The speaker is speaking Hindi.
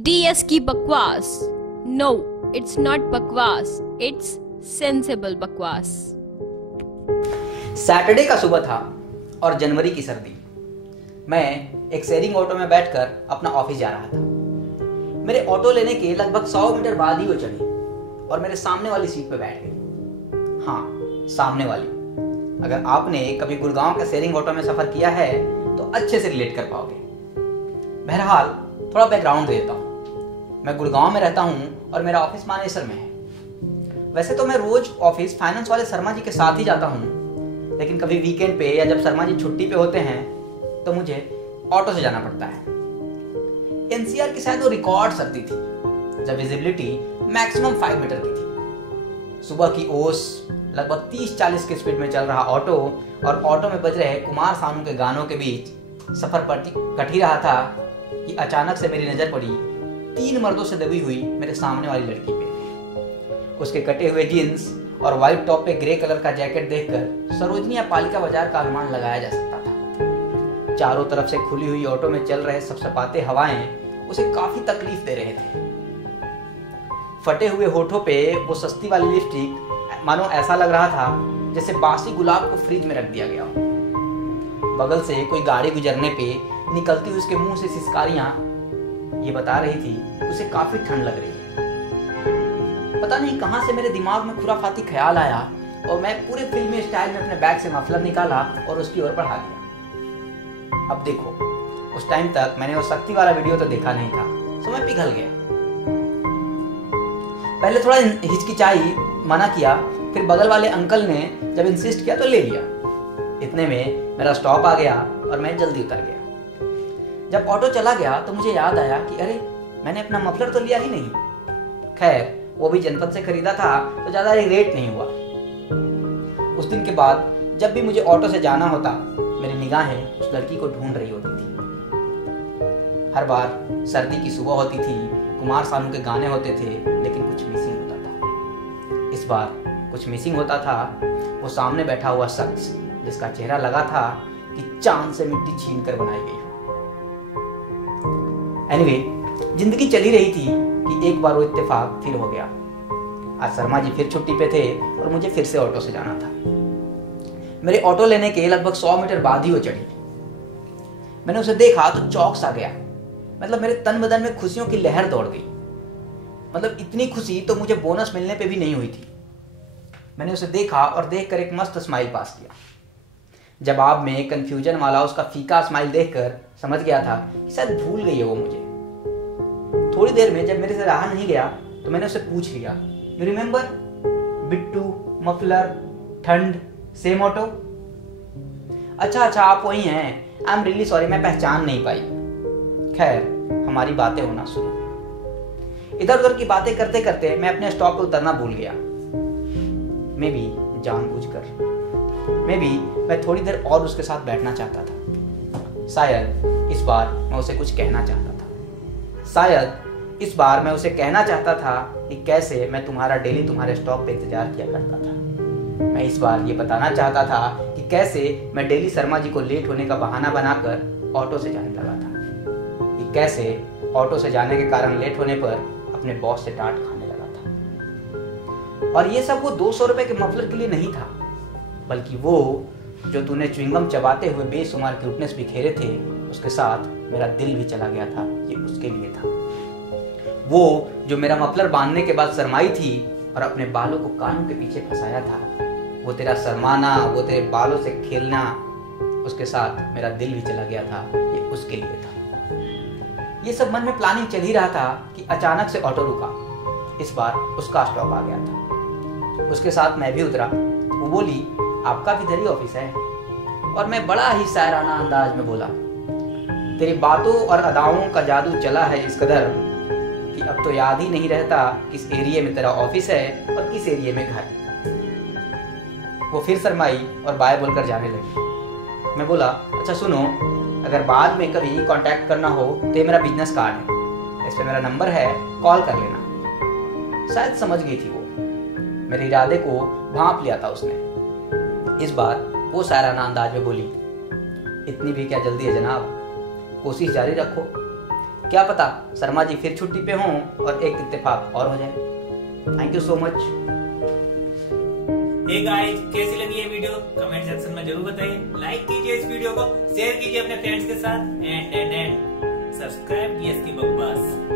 डीएस की बकवास। नो, इट्स नॉट बकवास, इट्स सेंसेबल बकवास। सैटरडे का सुबह था और जनवरी की सर्दी। मैं एक शेयरिंग ऑटो में बैठकर अपना ऑफिस जा रहा था। मेरे ऑटो लेने के लगभग 100 मीटर बाद ही वो चली और मेरे सामने वाली सीट पर बैठ गई। हाँ, सामने वाली। अगर आपने कभी गुड़गांव के शेयरिंग ऑटो में सफर किया है तो अच्छे से रिलेट कर पाओगे। बहरहाल थोड़ा बैकग्राउंड दे देता हूँ। मैं गुड़गांव में रहता हूँ और मेरा ऑफिस मानेसर में है। वैसे तो मैं रोज ऑफिस फाइनेंस वाले शर्मा जी के साथ ही जाता हूँ, लेकिन कभी वीकेंड पे या जब शर्मा जी छुट्टी पे होते हैं तो मुझे ऑटो से जाना पड़ता है। एनसीआर की शायद वो रिकॉर्ड सर्दी थी जब विजिबिलिटी मैक्सिमम 5 मीटर की थी। सुबह की ओस, लगभग 30-40 की स्पीड में चल रहा ऑटो और ऑटो में बज रहे कुमार सानू के गानों के बीच सफर कट ही रहा था कि अचानक से मेरी नजर पड़ी 3 मर्दों से दबी हुई मेरे सामने वाली लड़की पे। उसके कटे हुए जीन्स और व्हाइट टॉप पे ग्रे कलर का जैकेट देखकर सरोजनी या पालिका बाजार का अनुमान लगाया जा सकता था। चारों तरफ से खुली हुई ऑटो में चल रहे सपसपाते हवाएं उसे काफी तकलीफ दे रहे थे। फटे हुए होठों पे वो सस्ती वाली लिपस्टिक मानो ऐसा लग रहा था जैसे बासी गुलाब को फ्रिज में रख दिया गया हो। बगल से कोई गाड़ी गुजरने पे निकलती हुई उसके मुंह से सिसकारियां ये बता रही थी उसे काफी ठंड लग रही है। पता नहीं कहां से मेरे दिमाग में खुराफाती ख्याल आया और मैं पूरे फिल्मी स्टाइल में अपने बैग से मफलर निकाला और उसकी ओर बढ़ा दिया। अब देखो, उस टाइम तक मैंने वो शक्ति वाला वीडियो तो देखा नहीं था, सो मैं पिघल गया। पहले थोड़ा हिचकिचाई, मना किया, फिर बगल वाले अंकल ने जब इंसिस्ट किया तो ले लिया। इतने में मेरा स्टॉप आ गया और मैं जल्दी उतर गया। जब ऑटो चला गया तो मुझे याद आया कि अरे, मैंने अपना मफलर तो लिया ही नहीं। खैर, वो भी जनपद से खरीदा था तो ज्यादा रेट नहीं हुआ। उस दिन के बाद जब भी मुझे ऑटो से जाना होता, मेरी निगाहें उस लड़की को ढूंढ रही होती थी। हर बार सर्दी की सुबह होती थी, कुमार सानू के गाने होते थे, लेकिन कुछ मिसिंग होता था। इस बार कुछ मिसिंग होता था। वो सामने बैठा हुआ शख्स जिसका चेहरा लगा था कि चांद से मिट्टी छीन कर बनाई गई हो। एनीवे, जिंदगी चली रही थी कि एक बार वो इत्तेफाक फिर हो गया। आज शर्मा जी फिर छुट्टी पे थे और मुझे फिर से ऑटो से जाना था। मेरे ऑटो लेने के लगभग 100 मीटर बाद ही वो चढ़ी। मैंने उसे देखा तो चौंक सा गया। मतलब मेरे तन बदन में खुशियों की लहर दौड़ गई। मतलब इतनी खुशी तो मुझे बोनस मिलने पे भी नहीं हुई थी। मैंने उसे देखा और देखकर एक मस्त स्माइल पास किया। जवाब में कंफ्यूजन वाला उसका फीका स्माइल देखकर समझ गया था कि शायद भूल गई है वो मुझे। थोड़ी देर में जब मेरे से रहा नहीं गया तो मैंने उससे पूछ लिया, यू रिमेम्बर बिट्टू, मफलर, ठंड, सेम ऑटो? अच्छा, आप वही हैं। आई एम रियली सॉरी, मैं पहचान नहीं पाई। खैर, हमारी बातें होना शुरू। इधर उधर की बातें करते करते मैं अपने स्टॉप पर उतरना भूल गया। मैं भी जानबूझकर, मैं थोड़ी देर और उसके साथ बैठना चाहता था। शायद इस बार मैं उसे कुछ कहना चाहता था। शायद इस बार मैं उसे कहना चाहता था कि कैसे मैं तुम्हारा डेली तुम्हारे स्टॉप पे इंतजार किया करता था। मैं इस बार ये बताना चाहता था कि कैसे मैं डेली शर्मा जी को लेट होने का बहाना बनाकर ऑटो से जाने लगा था। कि कैसे ऑटो से जाने के कारण लेट होने पर अपने बॉस से डांट खाने लगा था। और ये सब वो 200 रुपए के मफलर के लिए नहीं था, बल्कि वो जो तूने च्युइंगम चबाते हुए बेशुमार क्यूटनेस बिखेरे थे, उसके साथ मेरा दिल भी चला गया था, ये उसके लिए था। वो जो मेरा मफलर बांधने के बाद शर्माई थी और अपने बालों को कानों के पीछे फंसाया था, वो तेरा शर्माना, वो तेरे बालों से खेलना, उसके साथ मेरा दिल भी चला गया था, ये उसके लिए था। ये सब मन में प्लानिंग चल ही रहा था कि अचानक से ऑटो रुका। इस बार उसका स्टॉप आ गया था। उसके साथ मैं भी उतरा। वो बोली, आपका भी इधर ही ऑफिस है? और मैं बड़ा ही शायराना अंदाज में बोला, तेरी बातों और अदाओं का जादू चला है इस कदर कि अब तो याद ही नहीं रहता किस एरिया में तेरा ऑफिस है और किस एरिया में घर। वो फिर शर्माई और बाय बोलकर जाने लगी। मैं बोला, अच्छा सुनो, अगर बाद में कभी कांटेक्ट करना हो तो ये मेरा बिजनेस कार्ड है, इस पे मेरा नंबर है, कॉल कर लेना। शायद समझ गई थी वो। मेरे इरादे को भांप लिया था उसने। इस बार वो शायराना अंदाज में बोली, इतनी भी क्या जल्दी है जनाब, कोशिश जारी रखो। क्या पता शर्मा जी फिर छुट्टी पे हों और एक इत्तेफाक और हो जाए। Thank you so much. Hey guys, कैसी लगी ये वीडियो कमेंट सेक्शन में जरूर बताइए। लाइक कीजिए इस वीडियो को, शेयर कीजिए अपने फ्रेंड्स के साथ एंड सब्सक्राइब कीजिए इसकी बकवास।